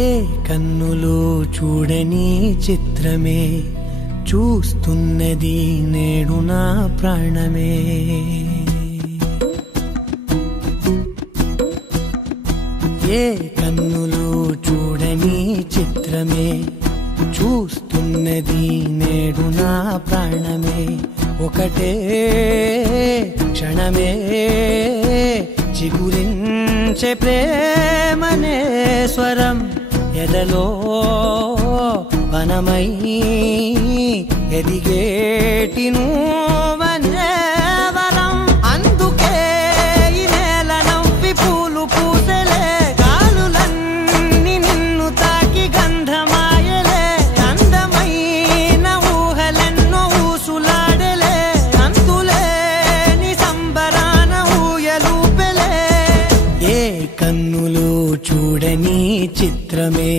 ఏ కన్నులు చూడని చిత్రమే చూస్తున్నది నేడు నా ప్రాణమే. ఏ కన్నులు చూడని చిత్రమే చూస్తున్నది నేడు నా ప్రాణమే. ఒకటే క్షణమే చిగురించే ప్రేమనే స్వరం ఎదలో వనమై ఎదిగేటి నువ్వనే వరం. అందుకే ఈ నేల నవ్వి పూలు పూసలే, గాలులన్నీ నిన్ను తాకి గంధమాయలే. అందమైన ఊహలెన్నో ఊసులాడలే, అంతులేని సంబరాన ఊయలూపెలే. ఏ కన్నులు చూడని చిత్రమే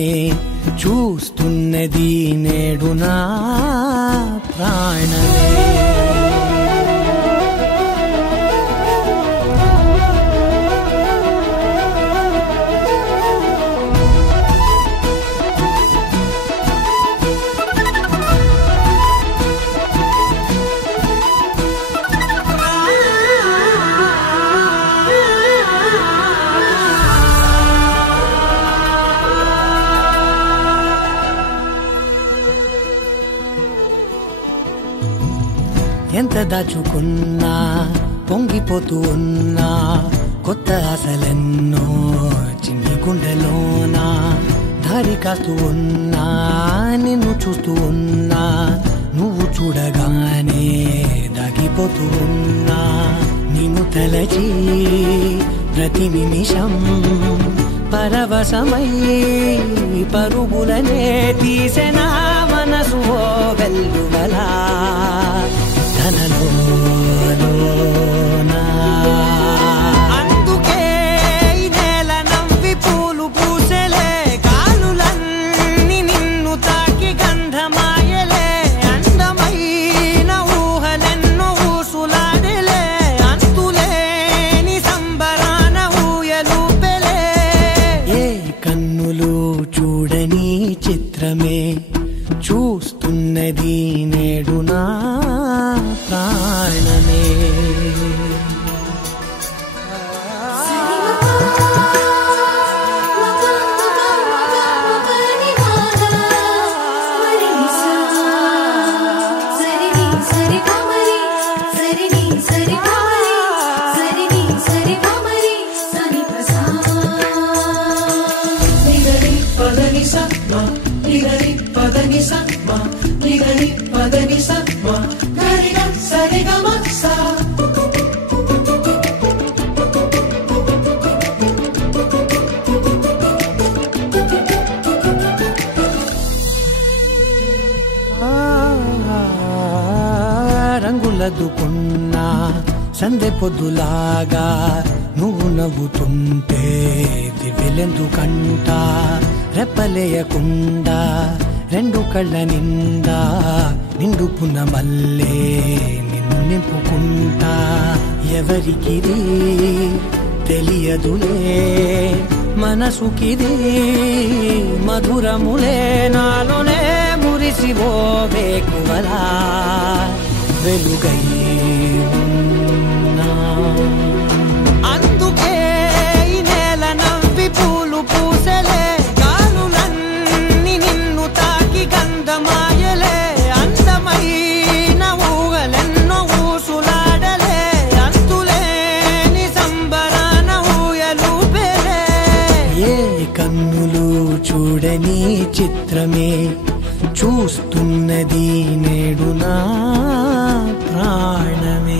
చూస్తున్నది నేడు నా ప్రాణమే. ఎంత దాచుకున్నా పొంగిపోతూ ఉన్నా, కొత్త ఆశలెన్నో చిన్ని గుండెలోనా దారి కాస్తూ ఉన్నా. నిన్ను చూస్తూ ఉన్నా, నువ్వు చూడగానే దాగిపోతూ ఉన్నా. నిన్ను తలచి ప్రతి నిమిషం పరవశమై పరుగులనే తీసెనా మనసు ఓ వెల్లువలా తనలోనా. అందుకే ఈ నేల నవ్వి పూలు పూసలే, గాలులన్నీ నిన్ను తాకి గంధమాయలే. అందమైన ఊహలెన్నో ఊసులాడలే, అంతులేని సంబరాన ఊయలూపెలే. ఏ కన్నులు చూడని చిత్రమే చూస్తున్నది నేడు నా ప్రాణమే. రంగులదుకున్నా సందె పొద్దులాగా నువ్వు నవ్వుతుంటే దివ్వెలెందుకంట. రెప్పలేయకుండా రెండు కళ్ళ నిండా నిండుకున్న మల్లే నిన్ను నింపుకుంటా. ఎవరికిది తెలియదులే మనసుకిది మధురములే, నాలోనే మురిసివో వేకువలా వెలుగై ఉన్నా. అందుకే ఈ నేల నవ్వి పూలు పూసలే, గాలులన్నీ నిన్ను తాకి గంధమాయలే. అందమైన ఊహలెన్నో ఊసులాడలే, అంతులేని సంబరాన ఊయలూపెలే. ఏ కన్నులు చూడని చిత్రమే చూస్తున్నది నేడు నా ప్రాణమే.